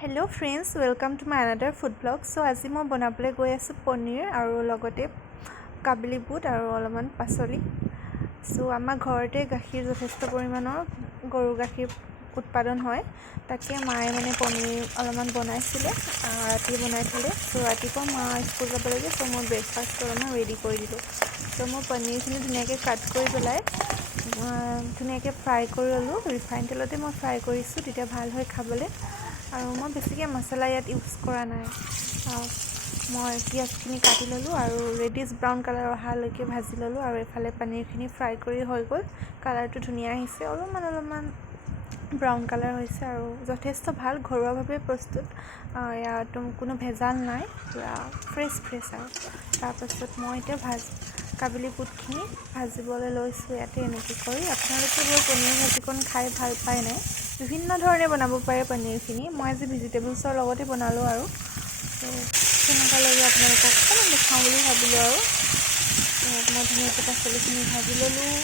Hello friends, welcome to my another food vlog. So আজি মই বনাবলৈ গৈ আছো পনীৰ আৰু লগতে কাবলি বুট আৰু অলপমান পাচলি। So আমাৰ ঘৰতে গাখীৰ যথেষ্ট পৰিমাণৰ গৰু গাখীৰ উৎপাদন হয়। তাকে মায়ে মানে পনীৰ অলপমান বনাইছিলে, ৰাতি বনাইছিলে। So ৰাতিপুৱা মা স্কুল যাব লাগে, so মই ব্ৰেকফাষ্ট অলপমান ৰেডি কৰি দিলোঁ। So মই পনীৰখিনি ধুনীয়াকৈ কাট কৰি পেলাই ধুনীয়াকৈ ফ্ৰাই কৰি ল'লোঁ। ৰিফাইন তেলতে মই ফ্ৰাই কৰিছোঁ, তেতিয়া ভাল হয় খাবলৈ। আৰু মই বেছিকৈ মছলা ইয়াত ইউজ কৰা নাই। মই পিঁয়াজখিনি কাটি ল'লোঁ আৰু ৰেডিছ ব্ৰাউন কালাৰ অহালৈকে ভাজি ল'লোঁ। আৰু এফালে পনীৰখিনি ফ্ৰাই কৰি হৈ গ'ল, কালাৰটো ধুনীয়া আহিছে, অলপমান ব্ৰাউন কালাৰ হৈছে আৰু যথেষ্ট ভাল, ঘৰুৱাভাৱে প্ৰস্তুত। ইয়াত কোনো ভেজাল নাই, পূৰা ফ্ৰেছ আৰু তাৰপাছত মই এতিয়া কাবুলী বুটখিনি ভাজিবলৈ লৈছোঁ ইয়াতে এনেকৈ কৰি। আপোনালোকে বাৰু পনীৰ ভাজিকণ খাই ভাল পায় নাই? বিভিন্ন ধৰণে বনাব পাৰে পনীৰখিনি। মই আজি ভেজিটেবলছৰ লগতে বনালোঁ আৰু কেনেকুৱা লাগে আপোনালোকক অকণমান দেখাওঁ বুলি ভাবিলোঁ। আৰু মই ধুনীয়াকৈ পাচলিখিনি ভাজি ল'লোঁ।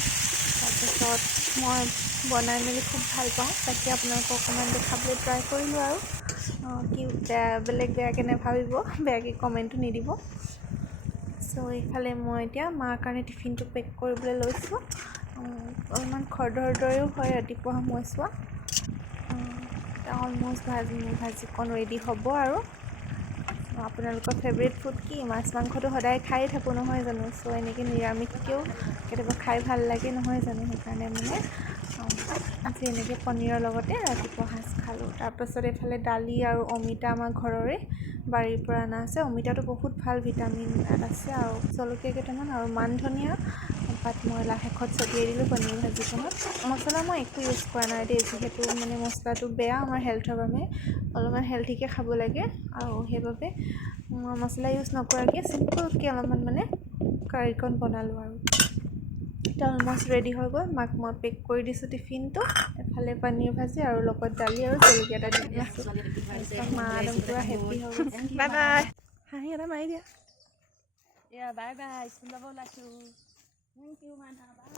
তাৰপিছত মই বনাই মেলি খুব ভাল পাওঁ, তাকে আপোনালোকক অকণমান দেখাবলৈ ট্ৰাই কৰিলোঁ। আৰু কি বেয়াকৈ নাভাবিব, বেয়াকৈ কমেণ্টো নিদিব। চ' এইফালে মই এতিয়া মাৰ কাৰণে টিফিনটো পেক কৰিবলৈ লৈছোঁ। অলপমান খৰধৰদৰেও হয় ৰাতিপুৱা সময়ছোৱা। অলমষ্ট ভাজিকণ ৰেডি হ'ব। আৰু আপোনালোকৰ ফেভৰেট ফুড কি? মাছ মাংসটো সদায় খায়ে থাকোঁ নহয় জানো? চ' এনেকৈ নিৰামিষকৈও কেতিয়াবা খাই ভাল লাগে নহয় জানো? সেইকাৰণে মানে আজি এনেকৈ পনীৰৰ লগতে ৰাতিপুৱা সাঁজ খালোঁ। তাৰপাছত এইফালে দালি আৰু অমিতা আমাৰ ঘৰৰে বাৰীৰ পৰা অনা আছে। অমিতাটো বহুত ভাল, ভিটামিন তাত আছে। আৰু জলকীয়া কেইটামান আৰু মান ধনিয়া পাত মই শেষত ছটিয়াই দিলোঁ পনীৰ ভাজিখনত। মছলা মই একো ইউজ কৰা নাই দেই, যিহেতু মানে মছলাটো বেয়া আমাৰ হেল্থৰ বাবে। অলপমান হেল্থিকৈ খাব লাগে, আৰু সেইবাবে মই মছলা ইউজ নকৰাকৈ চিম্পলকৈ অলপমান মানে কাৰীকণ বনালোঁ। আৰু এতিয়া অলমষ্ট ৰেডি হৈ গ'ল। মাক মই পেক কৰি দিছোঁ টিফিনটো। এফালে পনীৰ ভাজি আৰু লগত দালি আৰু জলকীয়া এটা দি দিছোঁ। মা একদম পূৰা হেপ্পী হৈ গৈছে। বাই বাই, হাঁহি এটা মাৰি দিয়া। বাই বাই, স্কুল যাব ওলাইছোঁ। থেংক ইউ মাইনা, বাই।